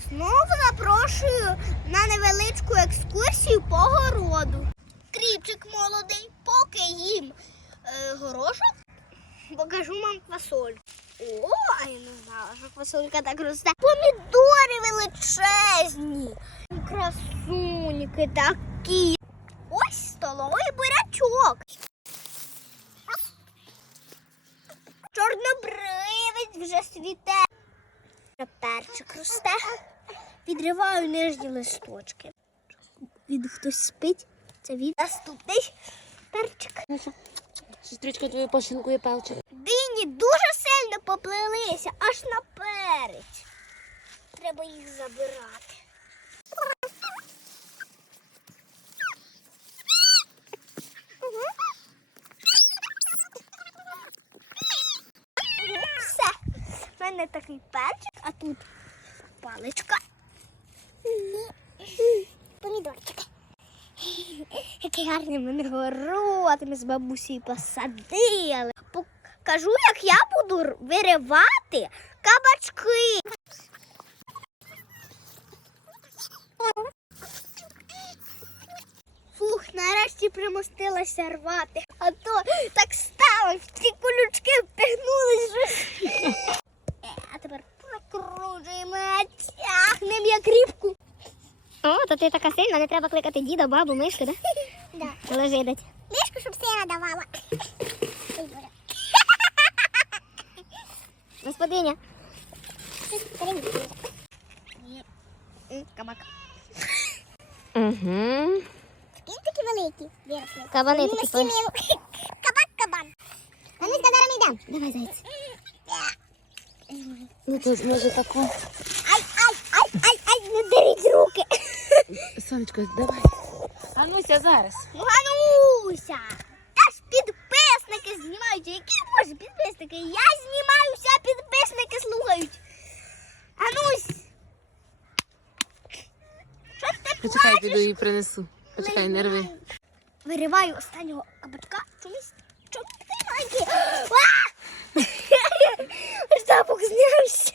Знову запрошую на невеличку екскурсію по городу. Кріпчик молодий, поки їм горошок, покажу вам фасоль. О, а я не знала, що фасолька так росте. Помідори величезні. Красуньки такі. Ось столовий бурячок. Чорнобривець вже цвіте. Перчик росте. Відриваю нижні листочки. Хтось спить. Це від наступний перчик. Сестричка твою пошинкує палчик. Дині дуже сильно поплилися, аж на перець. Треба їх забирати. Все. У мене такий перчик, а тут паличка. Помідорчики. Який гарний в мене город, ми з бабусею посадили. Покажу, як я буду виривати кабачки. Фух, нарешті примостилася рвати. А то так стало, ці колючки впихнулись. А тепер прокручуємо, тягнемо як рібку. О, то ти така сильна, не треба кликати діда, бабу, мишку, да? Да. Лежи дать. Мишку, щоб сина давала. Господиня. Кабак. Угу. Він такі великі, виросли. Кабани такі. Кабак-кабан. А ми з Кадаром йдемо. Давай, зайць. Ну тут може таку. Ай, не деріть руки. Сонечко, давай. Ануся зараз. Ну, Гануся, та ж підписники знімають. Які може підписники? Я знімаюся, а підписники слухають. Анусь! Що ти Почекай, плачеш? піду її принесу. Почекай, не рви. Вириваю останнього кабачка. Чомусь ти маленький. Штапок знявся.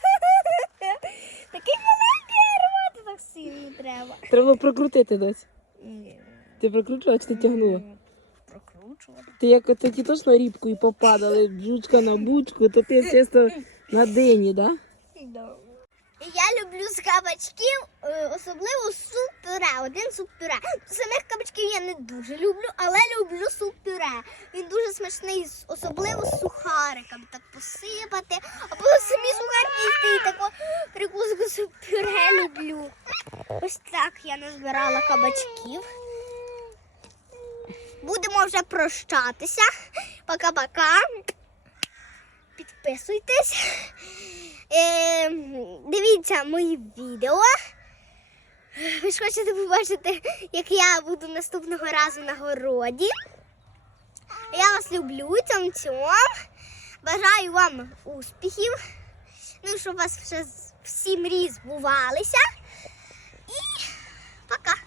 Такий маленький, а рвати так сильно треба. Треба прокрутити, дось. Ні, Ти прокручувала чи ти тягнула? прокручувати. Ти як тоді точно рібку і попадали, жучка на бучку, то ти чисто на дині, да? Да. Я люблю з кабачків, особливо суп-пюре. Один суп-пюре. Самих кабачків я не дуже люблю, але люблю суп-пюре. Він дуже смачний, особливо з сухариками. Так посипати, або самі сухарики їсти і таку прикуску суп-пюре люблю. Ось так я назбирала кабачків. Будемо вже прощатися. Пока-пока. Підписуйтесь. Дивіться мої відео. Ви ж хочете побачити, як я буду наступного разу на городі. Я вас люблю, цьом-цьом. Бажаю вам успіхів. Ну, щоб у вас всі мрії збувалися. І пока.